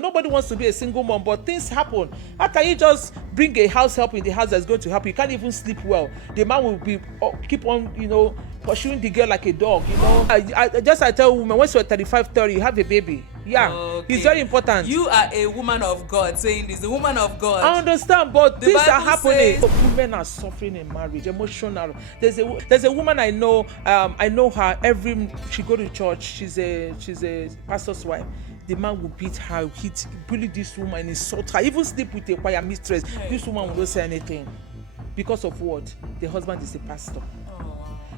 Nobody wants to be a single mom, but things happen. How can you just bring a house help in the house that's going to help you? You can't even sleep well. The man will be keep on, pursuing the girl like a dog. I tell women, once you're 35, 30, you have a baby. Yeah, okay. It's very important. You are a woman of God saying this, a woman of God. I understand, but things are happening. Women are suffering in marriage, emotional. There's a woman I know. I know her. She go to church. She's a pastor's wife. The man will beat her, bully this woman, insult her, even sleep with a choir mistress. Hey. This woman will not say anything because of what? The husband is a pastor.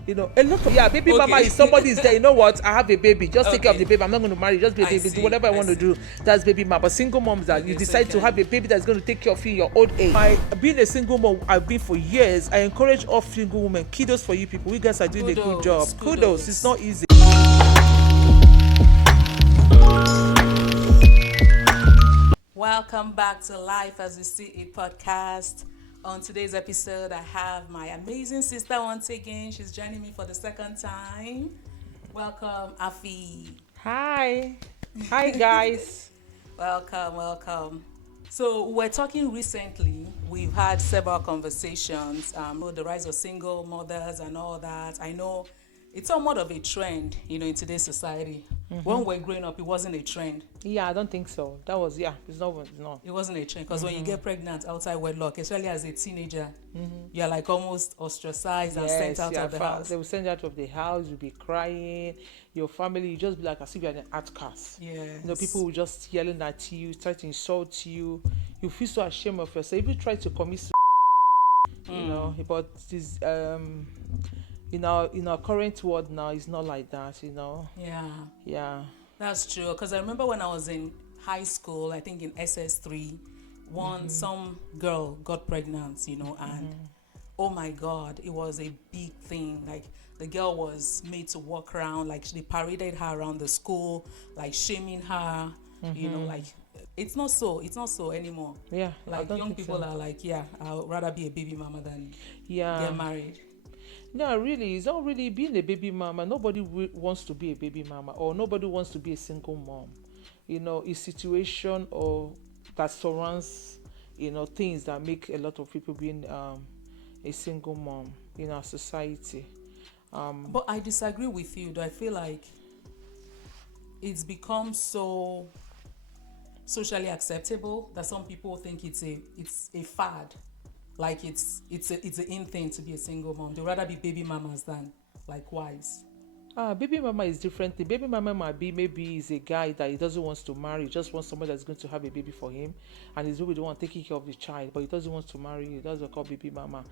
A lot of baby mama is somebody is there. You know what? I have a baby. Just take care of the baby. I'm not going to marry. Just be a baby. Do whatever I want to do. That's baby mama. But single moms that you decide to have a baby that's going to take care of you in your old age. Being a single mom, I've been for years. I encourage all single women. Kudos for you people. You guys are doing a good job. Kudos. It's not easy. Welcome back to Life as We See It podcast. On today's episode, I have my amazing sister once again. She's joining me for the second time. Welcome, Afi. Hi. Hi, guys. Welcome. So we're talking recently. We've had several conversations. The rise of single mothers and all that. I know it's somewhat of a trend, in today's society. Mm-hmm. When we're growing up, it wasn't a trend. Yeah, I don't think so. It's not. It wasn't a trend because when you get pregnant outside wedlock, especially as a teenager, you're like almost ostracized and sent out of the house. They will send you out of the house. You'll be crying. Your family, you just be like as if you're an outcast. Yes. People will just yelling at you, try to insult you. You feel so ashamed of yourself. If you try to commit, but this in our current world now, it's not like that, Yeah. That's true. Because I remember when I was in high school, I think in SS3, some girl got pregnant, and oh my God, it was a big thing. Like the girl was made to walk around, like they paraded her around the school, like shaming her, like it's not so anymore. Yeah. Like young people are like, I'd rather be a baby mama than get married. No, really, it's not really being a baby mama. Nobody wants to be a baby mama, or nobody wants to be a single mom. A situation or that surrounds, things that make a lot of people being a single mom in our society. But I disagree with you. Though I feel like it's become so socially acceptable that some people think it's a fad. Like it's an in thing to be a single mom. They'd rather be baby mamas than like wives. Baby mama is different. The baby mama might be maybe is a guy that he doesn't want to marry. He just wants somebody that's going to have a baby for him, and he's really the one taking care of the child. But he doesn't want to marry. He doesn't call baby mama.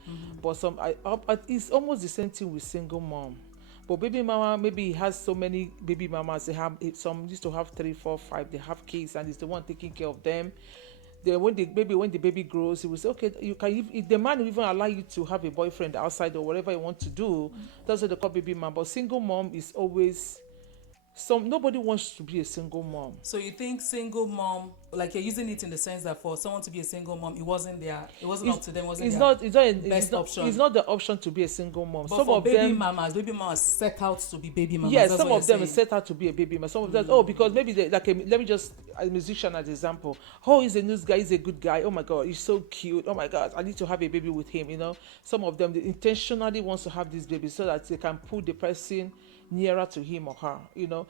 But it's almost the same thing with single mom. But baby mama, maybe he has so many baby mamas. Some used to have 3, 4, 5. They have kids, and he's the one taking care of them. Then when the baby grows, he will say, okay, you can. If the man will even allow you to have a boyfriend outside or whatever you want to do, that's what they call baby mom. But single mom is always nobody wants to be a single mom. So you think single mom, like you're using it in the sense that for someone to be a single mom, it wasn't up to them. It's not option. It's not the option to be a single mom. But some of baby mamas set out to be baby mamas. Yes, some of them set out to be a baby mama. Some of them, because maybe let me just a musician as an example. Oh, he's a news guy. He's a good guy. Oh my God, he's so cute. Oh my God, I need to have a baby with him. Some of them they intentionally wants to have this baby so that they can put the person nearer to him or her,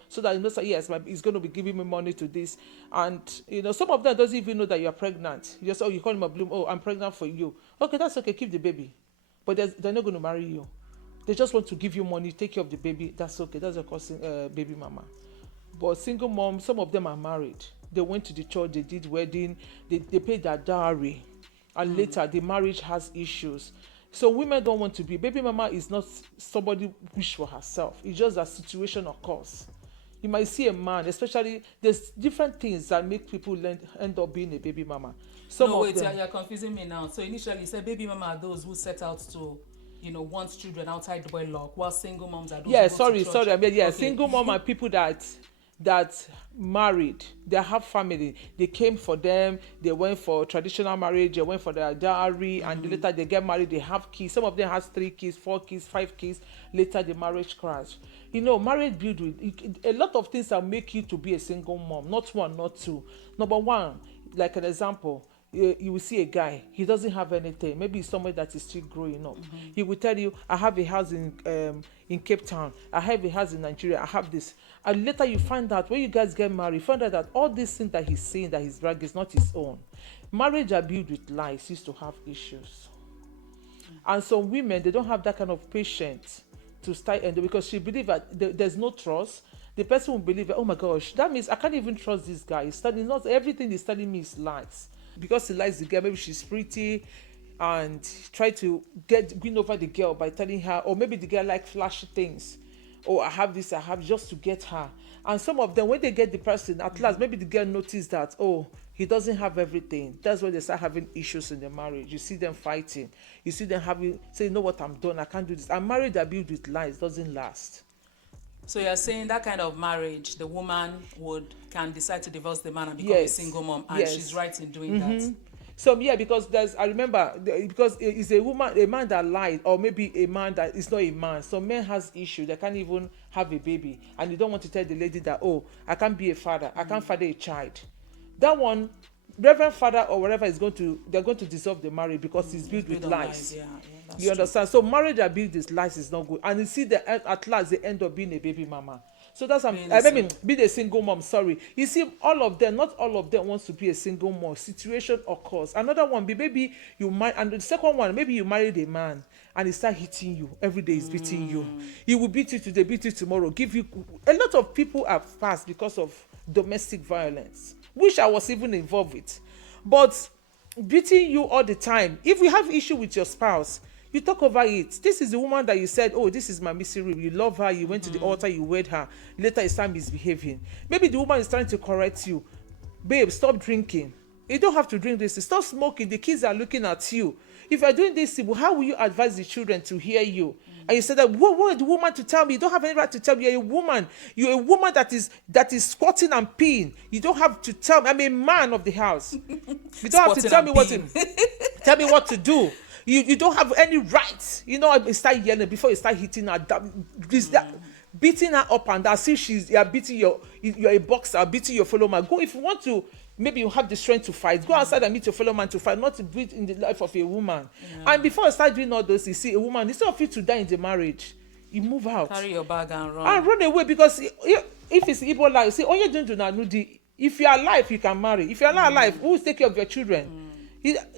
so that yes, he's going to be giving me money to this, and some of them doesn't even know that you're pregnant. You just you call him a bloom. Oh, I'm pregnant for you. Okay, that's okay. Keep the baby, but they're not going to marry you. They just want to give you money, take care of the baby. That's okay. That's a causing baby mama. But single mom, some of them are married. They went to the church. They did wedding. They paid their dowry, and later the marriage has issues. So women don't want to be. Baby mama is not somebody wish for herself. It's just that situation occurs. You might see a man, especially there's different things that make people end up being a baby mama. You're confusing me now. So initially you said baby mama are those who set out to, want children outside wedlock, while single moms are those who go to church. Single mom are people that that married, they have family, they came for them, they went for traditional marriage, they went for their dowry, and later they get married, they have kids. Some of them has 3 kids, 4 kids, 5 kids. Later the marriage crash. Marriage build with a lot of things that make you to be a single mom. Not one, not two. Number one, like an example, you will see a guy, he doesn't have anything. Maybe it's somebody that is still growing up. He will tell you, I have a house in Cape Town, I have a house in Nigeria, I have this. And later you find out, when you guys get married, you find out that all these things that he's saying, that he's bragging, is not his own. Marriage are built with lies, used to have issues. And some women, they don't have that kind of patience to start, and because she believes that there's no trust. The person will believe that, oh my gosh, that means I can't even trust this guy. Not everything he's telling me is lies. Because he likes the girl, maybe she's pretty, and try to win over the girl by telling her, or maybe the girl like flashy things, or I have this, I have, just to get her. And some of them, when they get the person, at last, maybe the girl notices that, oh, he doesn't have everything. That's when they start having issues in the marriage. You see them fighting. You see them say, you know what, I'm done, I can't do this. And marriage that built with lies doesn't last. So you're saying that kind of marriage, the woman can decide to divorce the man and become a single mom, and she's right in doing that. So because I remember, because it's a man that lied, or maybe a man that is not a man. Some men has issue, they can't even have a baby, and you don't want to tell the lady that, oh, I can't be a father, I can't father a child. That one, Reverend Father or whatever they're going to dissolve the marriage because it's built with lies. You understand? So marriage that built with lies is not good. And you see at last they end up being a baby mama. So that's being a single mom, sorry. You see, not all of them wants to be a single mom. Situation occurs. Another one, maybe you might, and the second one, maybe you married a man and he start hitting you. Every day he's beating you. He will beat you today, beat you tomorrow. A lot of people are fast because of domestic violence, which I was even involved with. But beating you all the time, if you have issue with your spouse, you talk over it. This is the woman that you said, oh, this is my misery. You love her. You went to the altar. You wed her. Later, it's time misbehaving. Maybe the woman is trying to correct you. Babe, stop drinking. You don't have to drink this. Stop smoking. The kids are looking at you. If you're doing this, how will you advise the children to hear you? And you said that, what the woman to tell me? You don't have any right to tell me. You're a woman. You're a woman that is squatting and peeing. You don't have to tell me. I'm a man of the house. You don't have to tell me tell me what to do. You don't have any rights. I start yelling before you start hitting her. Beating her up and down. See, you're beating you're a boxer, beating your fellow man. Go, if you want to, maybe you have the strength to fight. Go outside and meet your fellow man to fight, not to beat in the life of a woman. And before you start doing all those, you see a woman, instead of you to die in the marriage, you move out. Carry your bag and run. And run away, because if it's Igbo life, you say, oh, you're doing to Nanudi. If you're alive, you can marry. If you're not alive, who will take care of your children?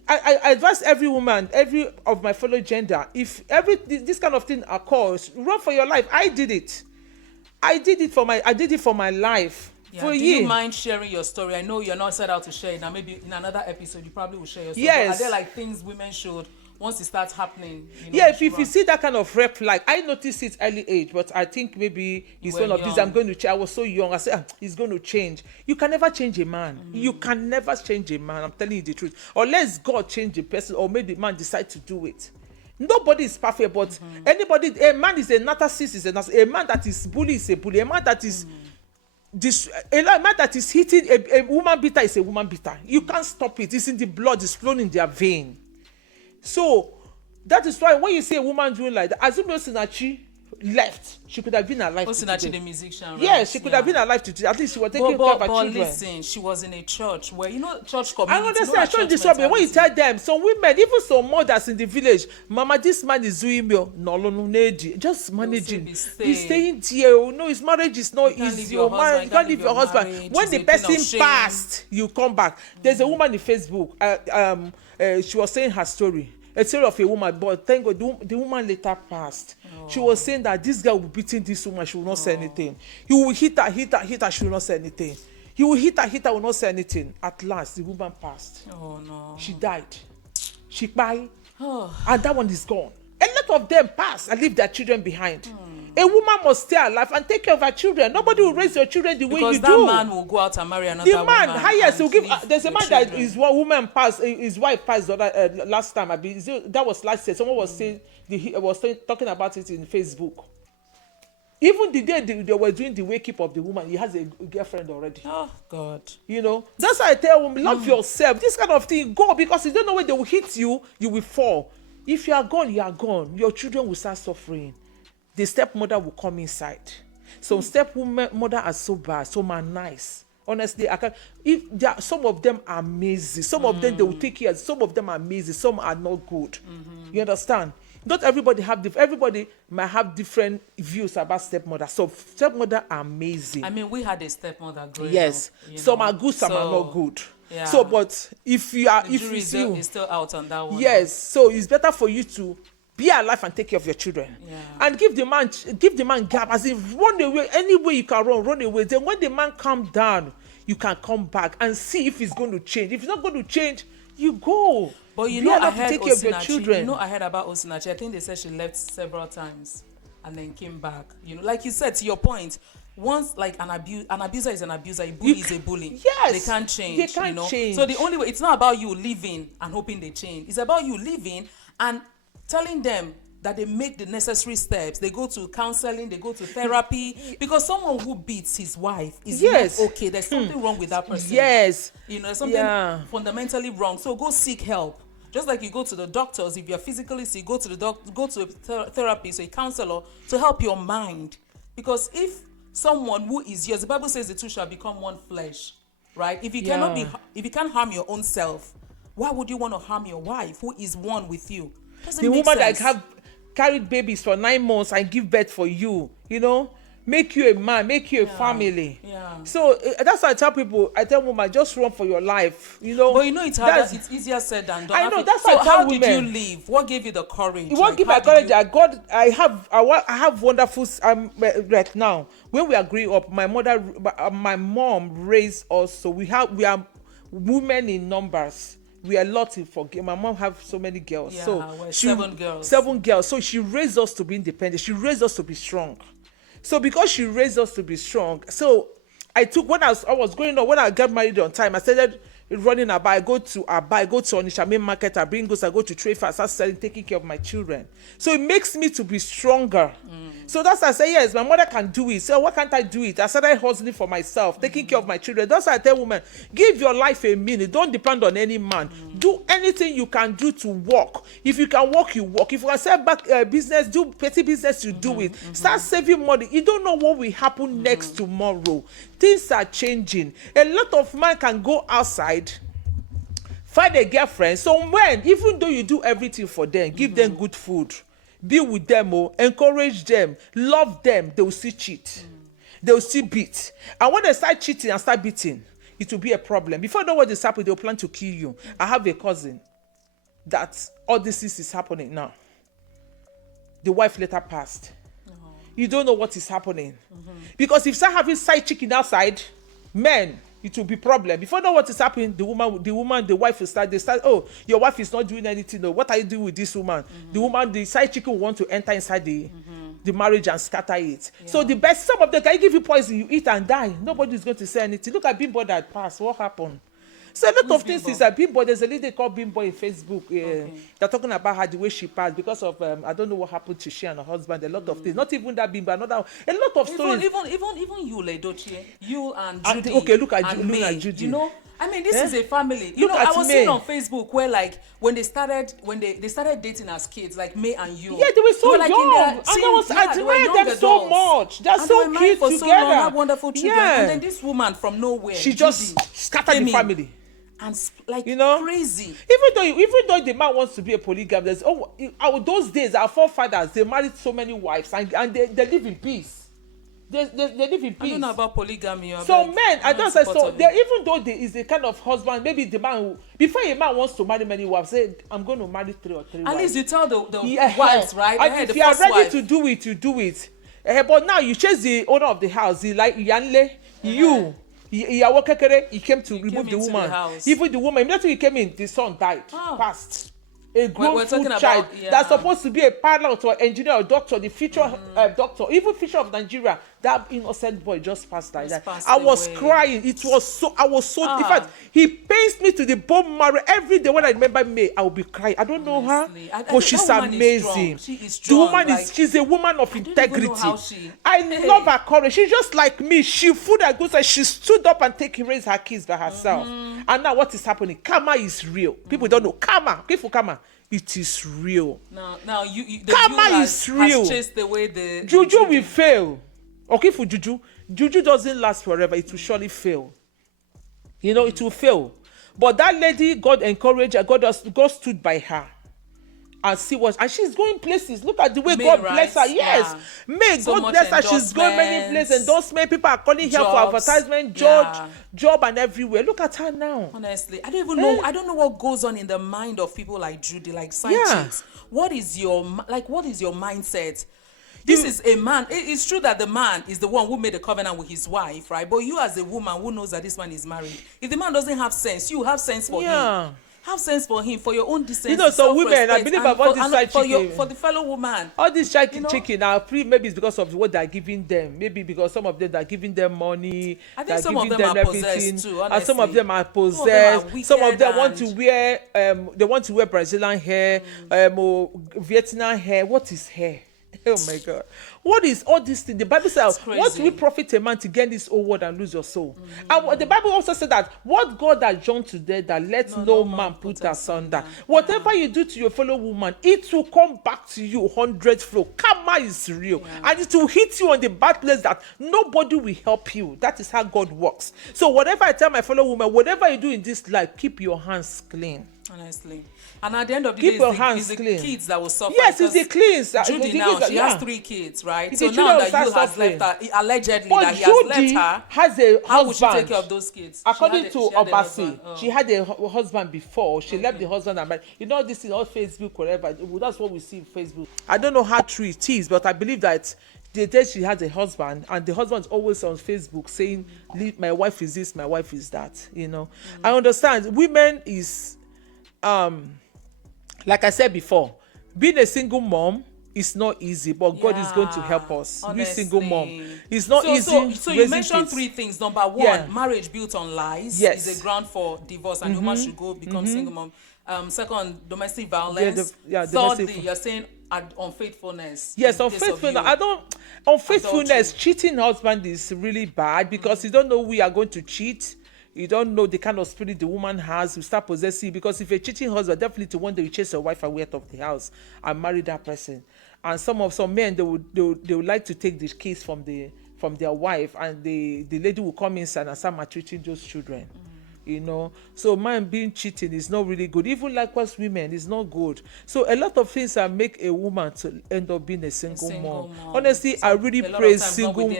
I advise every woman, every of my fellow gender, if this kind of thing occurs, run for your life. I did it for my life. Do you mind sharing your story? I know you're not set out to share it. Now maybe in another episode you probably will share your story. Yes. Are there like things women should, once it starts happening? If you see that kind of rep, like I noticed it early age, but I think maybe it's one of these. I'm going to change. I was so young. I said, he's going to change. You can never change a man. You can never change a man. I'm telling you the truth. Unless God change the person, or maybe the man decide to do it. Nobody is perfect, but a man is a narcissist. A man that is bully is a bully. A man that is a man that is hitting a woman beater is a woman beater. You can't stop it. It's in the blood. It's flowing in their vein. So that is why when you see a woman doing like that, as Sinachi left, she could have been alive. Sinachi, the musician, right? Yes, she could have been alive today. At least she was taking care of her children. But listen, she was in a church where, church community. I understand. Church disorder. When you tell them, some women, even some mothers in the village, Mama, this man is doing me. No, just managing. Be staying there. No, his marriage is not easy. You can't leave your husband. When the person passed, you come back. There's a woman in Facebook. She was saying her story. A story of a woman, but thank God the woman later passed. She was saying that this guy will be beating this woman, she will not say anything. He will hit her, she will not say anything. He will hit her, will not say anything. At last, the woman passed. Oh no. She died. She died. And that one is gone. A lot of them pass and leave their children behind. A woman must stay alive and take care of her children. Nobody will raise your children the way you do. Because that man will go out and marry another woman. The man, highest will give. There's a man that his woman passed, his wife passed the other, last time. That was last year. Someone was saying, talking about it in Facebook. Even the day they were doing the wake up of the woman, he has a girlfriend already. Oh God. You know, that's why I tell women, love yourself. This kind of thing, go, because you don't know when they will hit you, you will fall. If you are gone, you are gone. Your children will start suffering. The stepmother will come inside. Some stepmother are so bad, some are nice. Honestly, I can. If there, some of them are amazing, some of them they will take care. Some of them are amazing, some are not good. You understand? Not everybody everybody might have different views about stepmother. So stepmother are amazing. I mean, we had a stepmother growing yes, up, some are good, some are not good. Yeah. So, but if you are, the if you see, is still out on that one. yes, so it's better for you to be alive and take care of your children, and give the man gap, as if run away any way you can run away. Then when the man calm down, you can come back and see if he's going to change. If he's not going to change, you go. But you be know, I alive to heard take care of your Osinachi. children. You know, I heard about Osinachi. I think they said she left several times and then came back. You know, like you said, to your point, once like an abuser is an abuser, a bully is a bully. Yes, they can't change. They can't change. So the only way, it's not about you leaving and hoping they change. It's about you leaving and telling them that they make the necessary steps. They go to counseling, they go to therapy, because someone who beats his wife is not okay. There's something wrong with that person. Yes, you know, something fundamentally wrong. So go seek help. Just like you go to the doctors, if you're physically sick, go to a therapist, a counselor to help your mind. Because if someone who is yours, the Bible says the two shall become one flesh, right? If you if you can't harm your own self, why would you want to harm your wife who is one with you? The woman that have carried babies for 9 months and give birth for you, you know, make you a man, make you a family. Yeah. So that's why I tell women, just run for your life, you know. But you know, it's harder, it's easier said than done. I know, that's why I tell women. So how did you leave? What gave you the courage? What gave me courage? I have wonderful, right now, when we are growing up, my mom raised us, so we are women in numbers. We are a lot to forget. My mom have so many girls. Yeah, so seven girls. So she raised us to be independent. She raised us to be strong. So because she raised us to be strong, so when I was growing up, when I got married on time, I started running about. I go to Onitsha main market, I bring goods, I go to trade fast, I start selling, taking care of my children. So it makes me to be stronger. So that's why I say, yes, my mother can do it. So why can't I do it? I started hustling for myself, taking care of my children. That's why I tell women, give your life a minute. Don't depend on any man. Do anything you can do to work. If you can work, you work. If you can set back business, do petty business, you do it. Start saving money. You don't know what will happen next tomorrow. Things are changing. A lot of men can go outside, find a girlfriend. So even though you do everything for them, give them good food, be with them, encourage them, love them, they will still cheat. They will still beat. And when they start cheating and start beating, it will be a problem. Before you know what is happening, they will plan to kill you. I have a cousin that all this is happening now. The wife later passed. You don't know what is happening. Because if you start having side chicken outside, men, it will be problem. Before you know what is happening, the wife will start, oh, your wife is not doing anything. No, what are you doing with this woman? The side chicken will want to enter inside the marriage and scatter it. So the best, some of them can give you poison, you eat and die. Nobody is going to say anything. Look at Bimbo that passed. What happened? So a lot of things is that Bimbo, there's a lady called Bimbo in Facebook. They're talking about her, the way she passed because of, I don't know what happened to she and her husband. A lot of things. Not even that Bimbo, a lot of stories. Even you, Edochie, you and Judy. Okay, look at Judy. You know, I mean, this is a family. You know, I was seeing on Facebook where, like, when they started dating as kids, like May and you. Yeah, they were so like young. I admire them so much. They're so cute together. So long, have wonderful children. Yeah. And then this woman from nowhere, she just scattered the family. And like, you know, crazy. Even though the man wants to be a polygamist, those days our forefathers, they married so many wives and they live in peace. They live in peace. I don't know about polygamy. So men, I don't say so. Even though there is a kind of husband, maybe the man before a man wants to marry many wives, say I'm going to marry 3 or 3 wives. At least you tell the wives, right? And if you are ready to do it, you do it. But now you chase the owner of the house. Like Yanle, he came to remove the woman. Even the woman, immediately he came in, the son died, passed. A grown full child that's supposed to be a pilot or engineer or doctor, the future doctor, even future of Nigeria, that innocent boy just passed like that. passed I was away. crying. It was so, I was so, in fact, he pains me to the bone marrow. Every day when I remember May, I will be crying. I don't know her, Honestly, but she's that woman is strong. amazing. She is The strong, woman like, is, she's a woman of don't even integrity. know how she- I love her courage. She's just like me. She food and goods, and she stood up and raised her kids by herself. And now what is happening? Karma is real. People don't know. Karma. Careful, karma. It is real. Now the Karma view is real. has chased away the Juju will fail. Okay, for Juju. Juju doesn't last forever. It will surely fail. You know, it will fail. But that lady, God encouraged her. God stood by her. And see what, and she's going places. Look at the way May, God right? bless her. Yes, Yeah. May So God much bless her. She's going many endorsements. places. Endorsement, people are calling her for Jobs. advertisement, Yeah. job, and everywhere. Look at her now. Honestly, I don't even know. I don't know what goes on in the mind of people like Judy, like side chicks. What is your mindset? This is a man. It's true that the man is the one who made a covenant with his wife, right? But you, as a woman who knows that this man is married, if the man doesn't have sense, you have sense for him. Have sense for him, for your own decency. You know, some women, I believe about this side chicken. For the fellow woman. All this chicken are free. Maybe it's because of what they're giving them. Maybe because some of them are giving them money. I think some of giving them are everything, possessed too, honestly. and some of them are possessed. Some of them want to wear. They want to wear Brazilian hair, or Vietnam hair. What is hair? Oh my God. What is all this thing? The Bible says, what will profit a man to gain this whole world and lose your soul? And the Bible also said that what God has joined together, let no man put asunder. Whatever you do to your fellow woman, it will come back to you 100-fold. Karma is real. And it will hit you on the bad place that nobody will help you. That is how God works. So whatever I tell my fellow woman, whatever you do in this life, keep your hands clean. Honestly. And at the end of the Keep day, your it's hands the clean. kids that will suffer. Yes, it's the cleans. Judy now, she has 3 kids, right? It's So the now children that you start has left suffering. her, allegedly But that he has Judy left her, has a how would she husband. take care of those kids? According to She had a Obasi, husband. Oh. she had a husband before. She left the husband and married. You know this is all Facebook, whatever. That's what we see in Facebook. I don't know how true it is, but I believe that the day she had a husband, and the husband's always on Facebook saying, my wife is this, my wife is that. You know, I understand. Women is, like I said before, being a single mom is not easy, but God is going to help us. Be single mom. It's not easy. So you mentioned 3 things. Number 1, marriage built on lies is a ground for divorce, and woman should go become single mom. Second, domestic violence. Thirdly, you're saying unfaithfulness. Yes, unfaithfulness. Unfaithfulness, cheating husband is really bad because you don't know we are going to cheat. You don't know the kind of spirit the woman has. You start possessing, because if a cheating husband, definitely one day you chase your wife away out of the house and marry that person. And some men, they would like to take the keys from their wife, and the lady will come inside and start maltreating those children. You know, so man being cheating is not really good. Even likewise, women is not good. So a lot of things that make a woman to end up being a single mom. Honestly, I really praise single.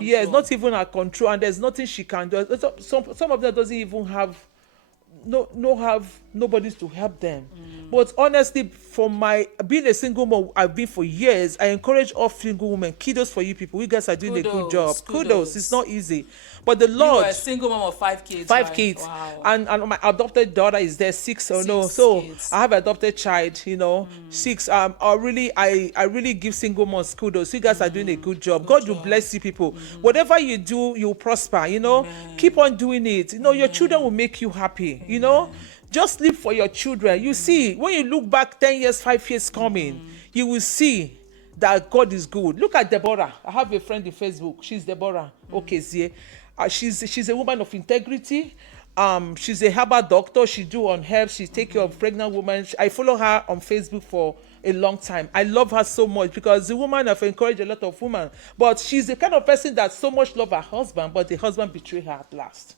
Yes, not even her control, and there's nothing she can do. Some of them doesn't even have nobody to help them. But honestly, for my being a single mom, I've been for years. I encourage all single women. Kudos for you people. You guys are doing a good job. Kudos. It's not easy, but the Lord. You are a single mom of 5 kids. 5 kids. Wow. And my adopted daughter is there 6 or no. So kids. I have an adopted child. 6. I really give single moms kudos. You guys are doing a good job. God will bless you people. Whatever you do, you'll prosper. Keep on doing it. Your children will make you happy. Just live for your children. You see, when you look back 10 years, 5 years coming, you will see that God is good. Look at Deborah. I have a friend in Facebook. She's Deborah. Okay, Zie. She's a woman of integrity. She's a herbal doctor. She do on herbs. She take care of pregnant women. I follow her on Facebook for a long time. I love her so much because the woman have encouraged a lot of women. But she's the kind of person that so much love her husband, but the husband betray her at last.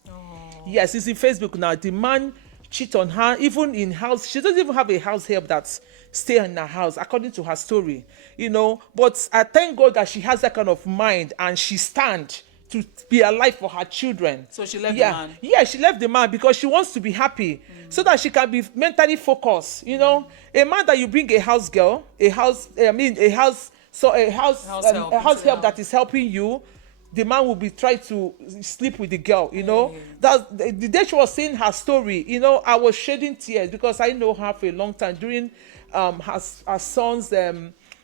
Yes, it's in Facebook now. The man cheat on her, even in house. She doesn't even have a house help that stay in her house, according to her story. But I thank God that she has that kind of mind and she stand to be alive for her children. So she left the man. Yeah, she left the man because she wants to be happy, so that she can be mentally focused. A man that you bring a house girl, a house help that is helping you. The man will be trying to sleep with the girl, That's the day she was saying her story, I was shedding tears because I know her for a long time during her son's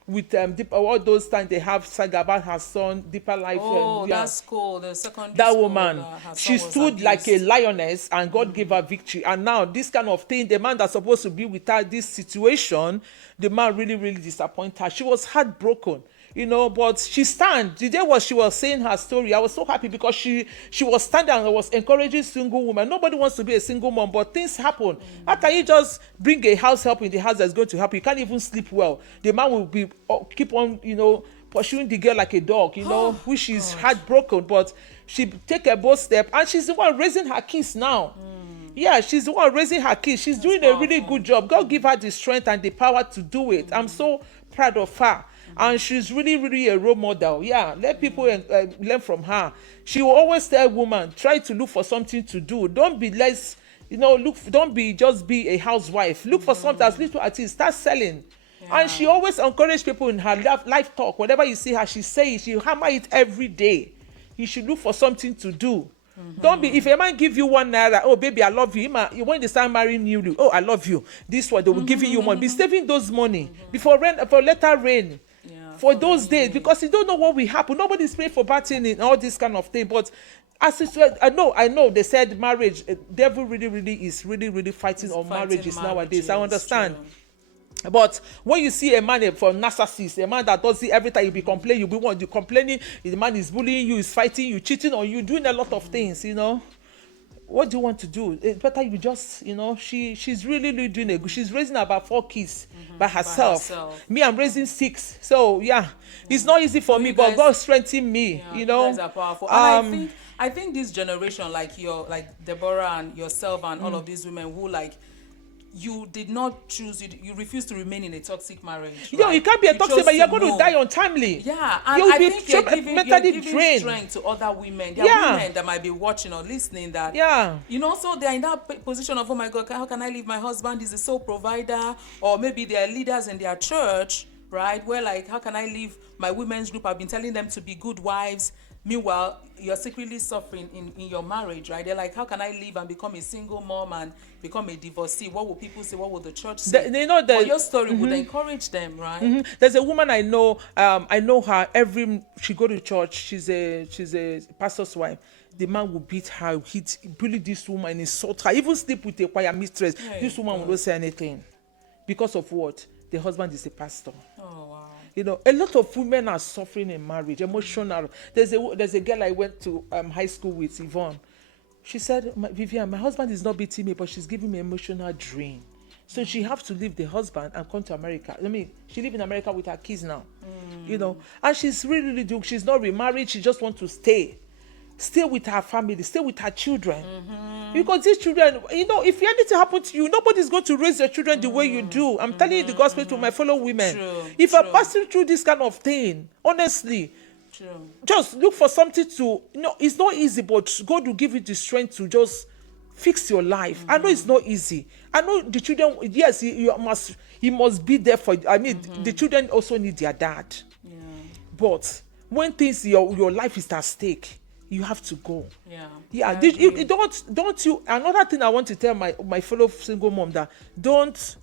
with deeper, all those times they have saga about her son, deeper life. Oh, that's cool. The secondary That school, woman, her she son was stood like a abused. lioness, and God gave her victory. And now this kind of thing, the man that's supposed to be with her, this situation, the man really, really disappointed her. She was heartbroken, but she stand. The day she was saying her story, I was so happy because she was standing and was encouraging single women. Nobody wants to be a single mom, but things happen. How can you just bring a house help in the house that's going to help you? You can't even sleep well. The man will be keep on, pursuing the girl like a dog, which is heartbroken. But she take a bold step, and she's the one raising her kids now. Yeah, she's the one raising her kids. She's doing a really good job. God give her the strength and the power to do it. I'm so proud of her. And she's really, really a role model. Yeah, let people learn from her. She will always tell women, try to look for something to do. Don't be less, don't be just be a housewife. Look for something as little as it is. Start selling. Yeah. And she always encourage people in her life talk. Whenever you see her, she say it. She hammer it every day. You should look for something to do. Don't be, if a man give you #1, oh baby, I love you. When they start marrying you, oh I love you. This one, they will give you money. Be saving those money before later rain. For those days, because you don't know what will happen. Nobody's praying for bad thing and all this kind of thing. But as it's, I know they said marriage, devil really is really fighting on marriages nowadays. I understand. True. But when you see a man for narcissist, a man that does it every time, you be complaining, you complaining, the man is bullying you, is fighting you, cheating on you, doing a lot of things, What do you want to do? It's better you just, she's really doing a good. She's raising about 4 kids by herself. Me, I'm raising 6. So it's not easy for me, but God strengthened me. You guys are powerful. And I think this generation, like Deborah and yourself and all of these women who you did not choose, you refused to remain in a toxic marriage. Right? You can't be a toxic, but you're going to die untimely. Yeah, and I think you're giving strength to other women. There are women that might be watching or listening that, so they're in that position of, oh my God, how can I leave my husband? He's a sole provider. Or maybe they're leaders in their church, right? Where how can I leave my women's group? I've been telling them to be good wives. Meanwhile, you're secretly suffering in your marriage, right? They're like, how can I leave and become a single mom and become a divorcee? What will people say? What will the church say? But your story would encourage them, right? There's a woman I know. I know her. She go to church. She's a pastor's wife. The man will beat her, bully this woman, insult her, even sleep with a choir mistress. This woman will not say anything because of what? The husband is a pastor. Oh wow. A lot of women are suffering in marriage, emotional. There's a girl I went to high school with, Yvonne. She said, Vivian, my husband is not beating me, but she's giving me emotional drain. So she has to leave the husband and come to America. She lives in America with her kids now. And she's really doing. She's not remarried. She just wants to stay with her family, stay with her children. Because these children, if anything happens to you, nobody's going to raise your children the way you do. I'm telling you the gospel to my fellow women. If you're passing through this kind of thing, honestly, just look for something to, it's not easy, but God will give you the strength to just fix your life. I know it's not easy. I know the children, yes, he must be there for, the children also need their dad. But when things, your life is at stake, you have to go. Don't you? Another thing I want to tell my fellow single mom, that don't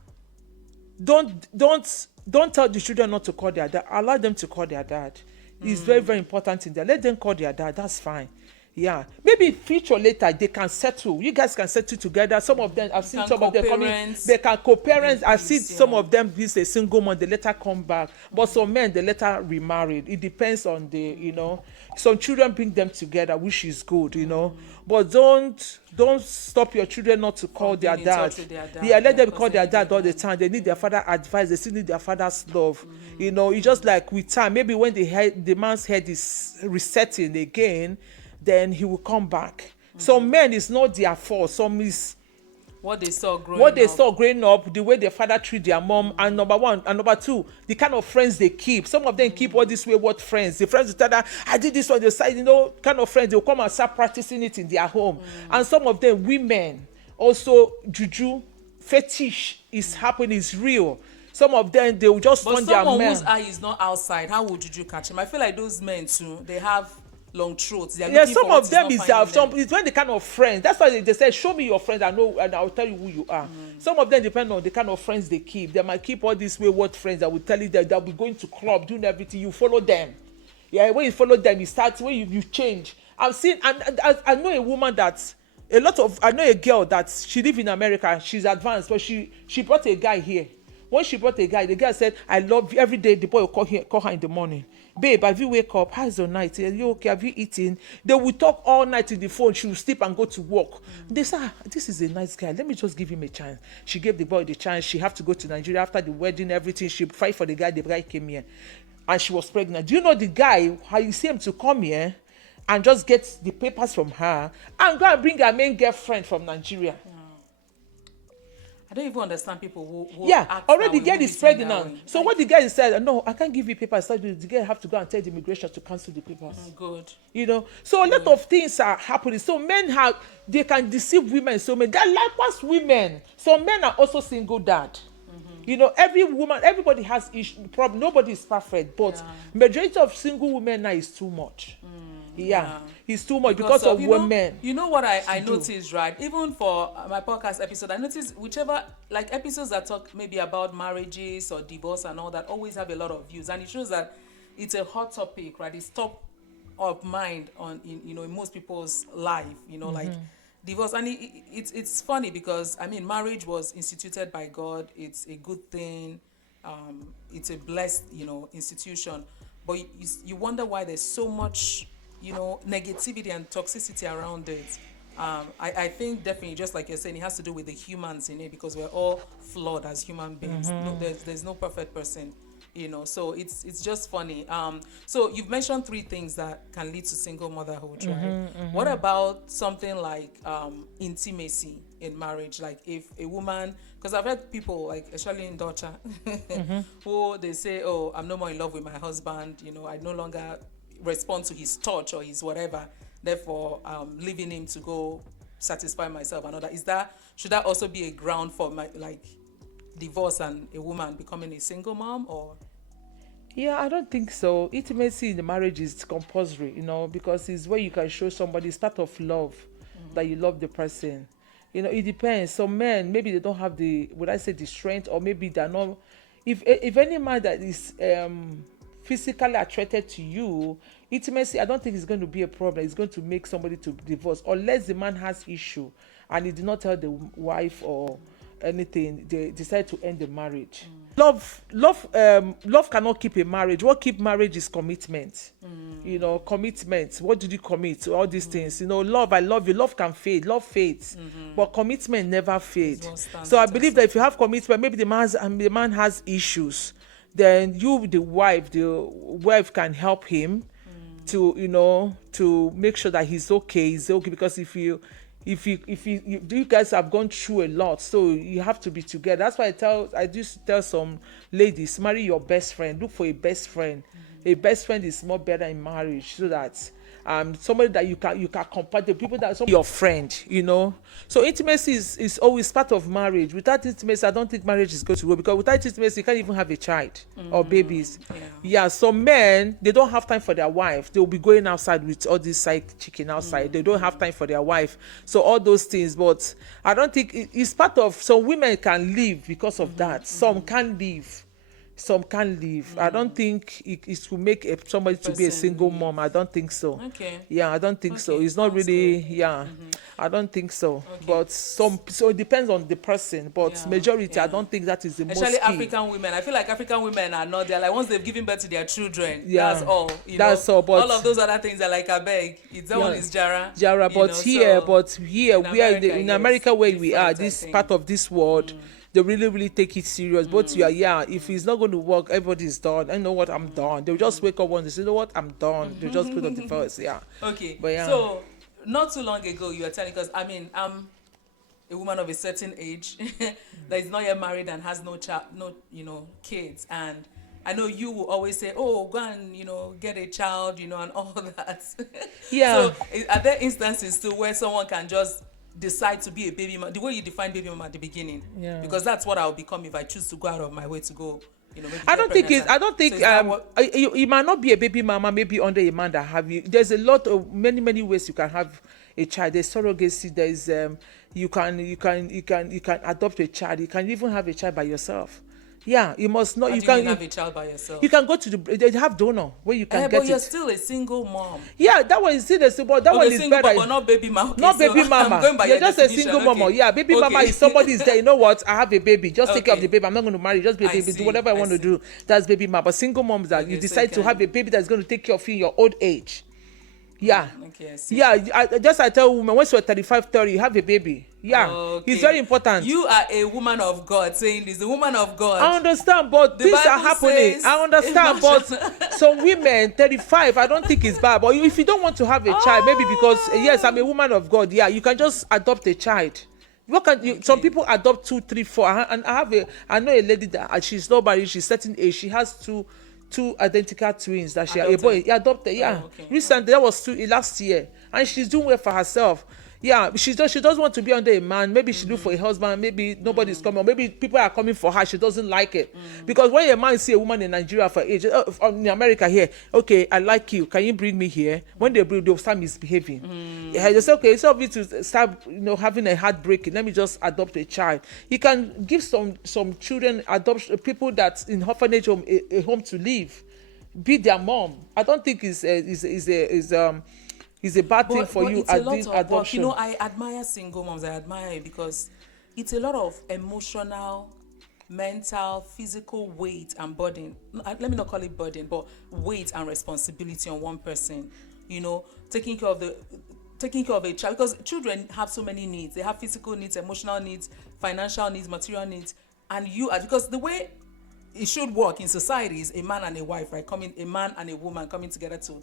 tell the children not to call their dad. Allow them to call their dad. It's very, very important in there. Let them call their dad. That's fine. Yeah, maybe future later they can settle. You guys can settle together. Some of them, I've seen some of them coming. They can co-parents. I've seen some of them. This a single mom. They later come back. But some men, they later remarried. It depends on the Some children bring them together, which is good, But don't stop your children not to call their dad. Let them call their dad all the time. They need their father's advice. They still need their father's love. It's just like with time. Maybe when the man's head is resetting again, then he will come back. Some men, it's not their fault. Some is what they saw growing up, the way their father treat their mom, and number one, and number two, the kind of friends they keep. Some of them keep all this wayward friends. The friends will tell them, I did this on the side, kind of friends, they'll come and start practicing it in their home. And some of them, women, also juju, fetish is happening, is real. Some of them, they will just want their men. But someone whose eye is not outside, how would you catch him? I feel like those men too, they have long throats. They are Yeah, looking some for what of them not is finding some them. it's when the kind of friends. That's why they say, show me your friends, I know, and I'll tell you who you are. Some of them depend on the kind of friends they keep. They might keep all these wayward friends that will tell you that they'll be going to club, doing everything. You follow them. Yeah, when you follow them, you start when you change. I've seen, and I know a woman that I know a girl that she live in America. She's advanced, but she brought a guy here. When she brought a guy, the guy said, I love you. Every day the boy will call her in the morning. Babe, have you wake up? How's your night? Are you okay? Have you eaten? They will talk all night in the phone. She will sleep and go to work. They say, this is a nice guy. Let me just give him a chance. She gave the boy the chance. She have to go to Nigeria after the wedding, everything. She fight for the guy. The guy came here. And she was pregnant. Do you know the guy, how you see him to come here and just get the papers from her and go and bring her main girlfriend from Nigeria? I don't even understand people who Yeah, act already that the way, girl who is listen that pregnant. way. So what the guy said, no, I can't give you papers. So the girl have to go and tell the immigration to cancel the papers. Good. You know, so a lot of things are happening. So men they can deceive women. So men, they're likewise women. So men are also single dad. You know, everybody has problem. Nobody is perfect, but majority of single women now is too much. It's too much because of women. You know what I noticed, right? Even for my podcast episode, I noticed whichever like episodes that talk maybe about marriages or divorce and all that always have a lot of views, and it shows that it's a hot topic, right? It's top of mind in most people's life, like divorce. And it's funny because I mean marriage was instituted by God. It's a good thing. It's a blessed institution, but you wonder why there's so much negativity and toxicity around it. I think definitely, just like you're saying, it has to do with the humans in it, because we're all flawed as human beings. No, there's no perfect person, so it's just funny. So you've mentioned 3 things that can lead to single motherhood, right? What about something like intimacy in marriage? Like if a woman, because I've heard people, like especially in Edochie, who they say, oh, I'm no more in love with my husband, I no longer respond to his touch or his whatever, therefore leaving him to go satisfy myself and all that. Should that also be a ground for my divorce and a woman becoming a single mom? Or Yeah, I don't think so. Intimacy in the marriage is compulsory, because it's where you can show somebody, it's part of love, that you love the person. It depends. Some men, maybe they don't have the strength, or maybe they're not. If any man that is physically attracted to you, intimacy, I don't think it's going to be a problem. It's going to make somebody to divorce, unless the man has issue and he did not tell the wife or anything. They decide to end the marriage. Love cannot keep a marriage. What keep marriage is commitment. Commitment. What did you commit to all these things? Love, I love you. Love can fade. Love fades, but commitment never fades. So I believe that if you have commitment, maybe the man has issues, then you, the wife can help him to make sure that he's okay. Because if you guys have gone through a lot, so you have to be together. That's why I just tell some ladies, marry your best friend. Look for a best friend. A best friend is more better in marriage, so that somebody that you can compare the people that your friend. So intimacy is always part of marriage. Without intimacy, I don't think marriage is going to work, because without intimacy you can't even have a child or babies. Some men, they don't have time for their wife. They'll be going outside with all this side chicken outside. They don't have time for their wife, so all those things. But I don't think it's part of. Some women can leave because of that. Some can't leave. I don't think it will make somebody to be a single mom. I don't think so. Okay. I don't think so. It's not really good. I don't think so. Okay. But so it depends on the person, but majority, I don't think that is the most key. Especially African women. I feel like African women are not there. Like once they've given birth to their children, that's all. That's all. But all of those other things are like a beg. That one is Jara. But here, we are in America where we are, this part of this world. They really take it serious. But if it's not going to work, everybody's done. I know what, I'm done. They'll just wake up one day, say, you know what, I'm done. They'll just put on the first. Okay. But so not too long ago, you were telling, because I mean, I'm a woman of a certain age that is not yet married and has no child, kids, and I know you will always say, oh, go and get a child, and all that. So are there instances too where someone can just decide to be a baby mama, the way you define baby mama at the beginning? Because that's what I'll become if I choose to go out of my way to go you know, maybe I get don't think pregnant it's. I don't think. so is that what- You might not be a baby mama, maybe under a man that have you. There's a lot of many ways you can have a child. There's surrogacy. There's you can adopt a child. You can even have a child by yourself. Yeah, you must not. How You do you can. mean have a child by yourself? You can go to they have donor where you can get but you're it. still a single mom. Yeah, that one is still the but that one is single better. But not baby mama. Okay, Not so baby mama. I'm going by You're your just a definition, single mama. okay. Yeah, baby Okay. mama is somebody is there. You know what? I have a baby. Just take care of Okay. the baby. I'm not going to marry. Just be a I baby. Do see, whatever I want to see. do. That's baby mama. But single moms that Okay, you so decide you to can- have a baby that's going to take care of you in your old age. Yeah. Okay, I see. Yeah, I tell women once you're 35, 30, you have a baby. Yeah, Okay. it's very important. You are a woman of God saying this. The woman of God. I understand, but The things are Bible happening. says- I understand, but some women, 35, I don't think it's bad. But if you don't want to have a child, maybe because, yes, I'm a woman of God, yeah, you can just adopt a child. What can you, some people adopt 2, 3, 4. And I know a lady that she's not married, she's certain age, she has two identical twins that she a boy adopted. Yeah, okay. Recently that was last year, and she's doing well for herself. Yeah, she doesn't want to be under a man. Maybe she look for a husband. Maybe nobody's coming. Or maybe people are coming for her. She doesn't like it because when a man see a woman in Nigeria for age, in America here, okay, I like you. Can you bring me here? When they'll start misbehaving. Yeah, they say okay, it's obvious to start having a heartbreak. Let me just adopt a child. You can give some children adoption people that's in orphanage home a home to live, be their mom. I don't think is a bad thing for you it's a at lot this of work. adoption. You know, I admire single moms. I admire it because it's a lot of emotional, mental, physical weight and burden. Let me not call it burden, but weight and responsibility on one person. You know, taking care of a child, because children have so many needs. They have physical needs, emotional needs, financial needs, material needs, and because the way it should work in society is a man and a wife, right? A man and a woman coming together to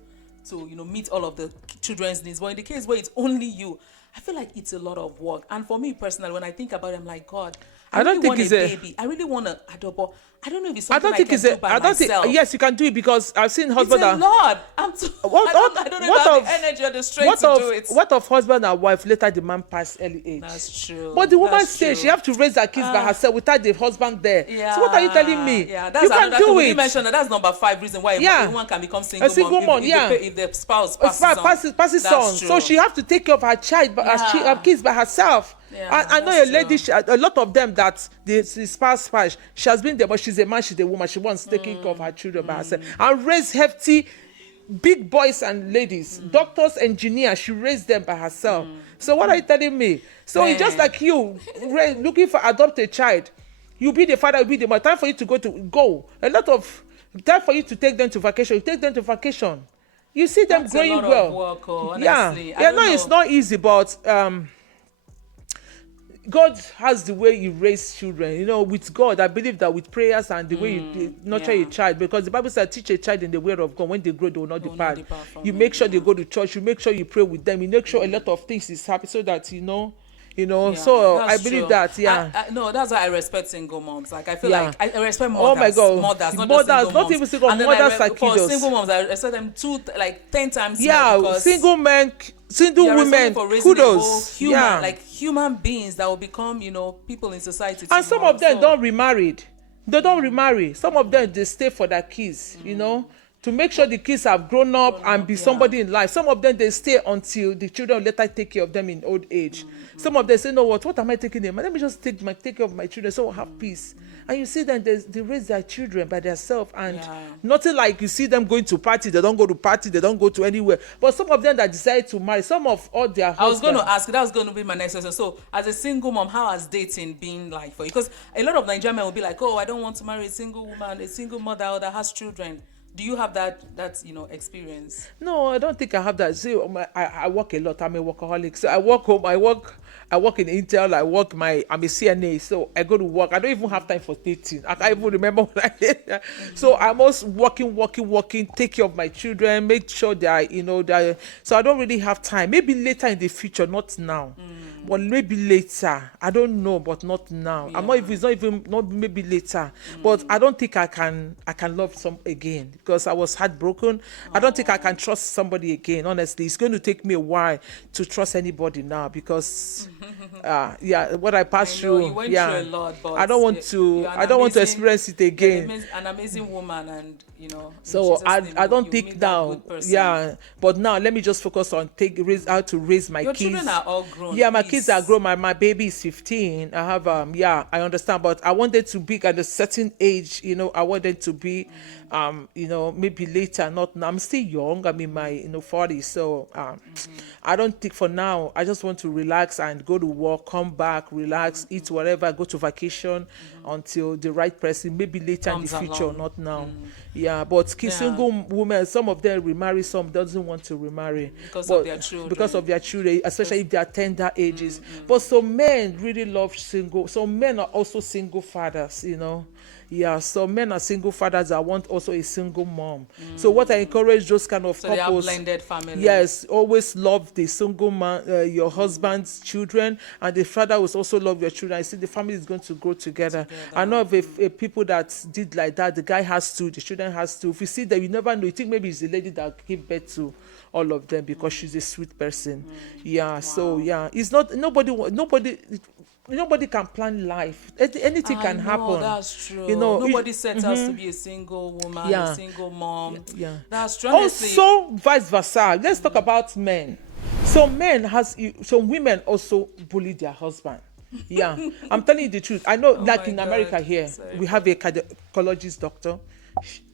meet all of the children's needs. But in the case where it's only you, I feel like it's a lot of work. And for me personally, when I think about it, I'm like, God, I don't really think want it's a baby. I really want to adopt, but I don't know if it's I something don't think can do by myself. yes, you can do it because I've seen It's husband a and lot. I don't know if I have the energy or the strength to do it. what of husband and wife later the man pass early age? That's true. But the woman That's says true. she have to raise her kids by herself without the husband there. Yeah, So what are you telling me? Yeah, that's you can another do thing. it. You mentioned that's number 5 reason why a woman can become single. A single mom, yeah. If the spouse passes Passes on. True. So she have to take care of her child, her kids by herself. Yeah, I know a lady, a lot of them that the spouse, she has been there, but she's a man, she's a woman. She wants taking care of her children by herself and raise hefty, big boys and ladies, doctors, engineers. She raised them by herself. So what are you telling me? So it's just like you looking for adopt a child. You be the father, you be the mother. Time for you to go. A lot of time for you to take them to vacation. You take them to vacation. You see them That's growing a lot well. of work, Yeah. honestly. It's not easy, but God has the way you raise children. With God, I believe that with prayers and the way you nurture a child, because the Bible says, teach a child in the way of God. When they grow, they will not depart. You make sure they go to church. You make sure you pray with them. You make sure a lot of things is happening so that so I believe true. that. No, that's why I respect single moms. Like I feel Yeah. like I respect mothers. Oh my God. Mothers, Not even single And then mothers are for kiddos. single moms, I respect them 10 times more. Yeah, because single men, single you are women, responsible for raising a whole kudos. human, Yeah. like human beings that will become, people in society. And some tomorrow. of them So- don't remarried. They don't remarry. Some of them, they stay for their kids, to make sure the kids have grown up and be somebody in life. Some of them, they stay until the children later take care of them in old age. Some of them say, no, what am I taking them? Let me just take care of my children so I'll have peace. And you see them, they raise their children by themselves, and nothing like you see them going to party. They don't go to party. They don't go to anywhere. But some of them that decide to marry, some of all their husbands. I was going to ask, that was going to be my next question. So, as a single mom, how has dating been like for you? Because a lot of Nigerian men will be like, oh, I don't want to marry a single woman, a single mother that has children. Do you have that experience? No, I don't think I have that. See, I work a lot. I'm a workaholic. So I work home. I work in Intel. I'm a CNA. So I go to work. I don't even have time for dating. I can't even remember what I did. So I'm also working, take care of my children, make sure they are, so I don't really have time. Maybe later in the future, not now. but maybe later. I don't know, but not now. I'm not. If it's not maybe later, but I don't think I can love some again because I was heartbroken. I don't think I can trust somebody again. Honestly, it's going to take me a while to trust anybody now because, what I passed through. You went through a lot, but I don't want to. I don't want to experience it again. An amazing woman, and So I don't think now. Yeah, but now let me just focus on how to raise my kids. Your children are all grown. Yeah, my kids are grown. My baby is 15. I have I understand, but I wanted to be at a certain age. I wanted to be maybe later, not now. I'm still young. I'm in my 40s, so I don't think for now. I just want to relax and go to work, come back, relax, eat whatever, go to vacation until the right person. Maybe later in the future, not now. Yeah, but single women, some of them remarry, some doesn't want to remarry because of their children. Because of their children, especially if they are tender ages. But some men really love single. Some men are also single fathers. Yeah, so men are single fathers that want also a single mom. So what I encourage those kind of couples, they are blended families. Yes, always love the single man, your husband's children, and the father will also love your children. I see the family is going to grow together. I know of people that did like that. The guy has to, the children has to. If you see that, you never know. You think maybe it's the lady that gave birth to all of them because she's a sweet person. Yeah, wow. So it's not nobody can plan life. Anything can happen. That's true. Nobody sets out to be a single woman, a single mom. Yeah. That's true. Also, vice versa. Let's talk about men. So women also bully their husband. Yeah, I'm telling you the truth. I know, in America here, we have a gynecologist doctor.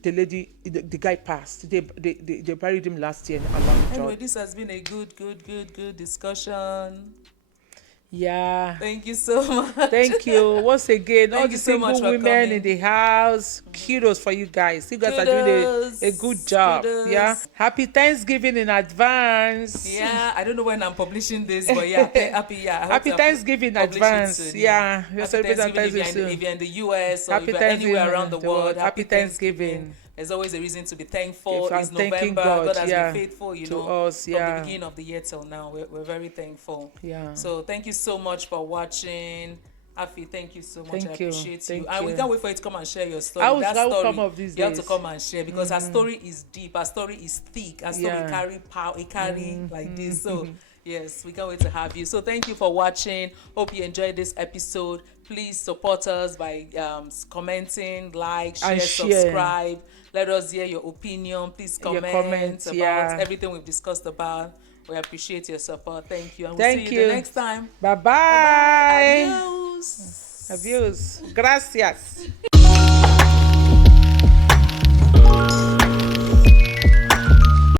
The lady, the guy passed. They buried him last year in Alabama. Anyway, this has been a good discussion. Yeah. Thank you so much. Thank you. Once again, all the single women in the house, kudos for you guys. You guys are doing a good job. Kudos. Yeah. Happy Thanksgiving in advance. Yeah. I don't know when I'm publishing this, but happy Thanksgiving in advance. Soon, yeah. You're celebrating Thanksgiving. If you're in the US or if you're anywhere around the world, happy Thanksgiving. There's always a reason to be thankful. It's November. God has been faithful, to us, from the beginning of the year till now. We're very thankful. Yeah. So thank you so much for watching. Afi, thank you so much. I appreciate you. And we can't wait for you to come and share your story. I will come up these days. You have to come and share because our story is deep. Our story is thick. Our story carry power. It carry like this. So yes, we can't wait to have you. So thank you for watching. Hope you enjoyed this episode. Please support us by commenting, share, subscribe. Let us hear your opinion. Please comment about everything we've discussed about. We appreciate your support. Thank you. And we'll see you the next time. Bye-bye. Adios. Adios. Gracias.